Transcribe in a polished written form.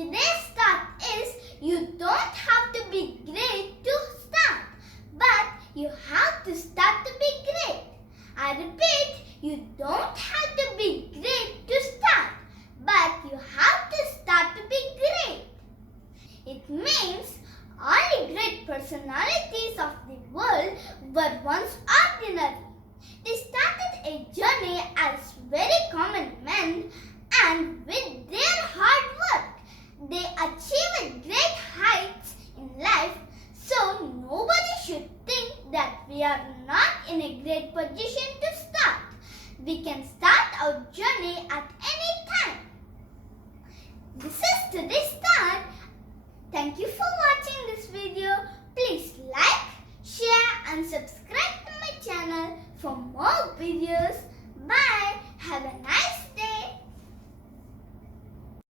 Today's thought is you don't have to be great to start, but you have to start to be great. I repeat, you don't have to be great to start, but you have to start to be great. It means only great personalities of the world were once ordinary. They started a journey as very common men, and with their hard work, they achieved great heights in life. So nobody should think that we are not in a great position to start. We can start our journey at any time. This is today's start. Thank you for watching this video. Please like, share and subscribe to my channel for more videos. Bye.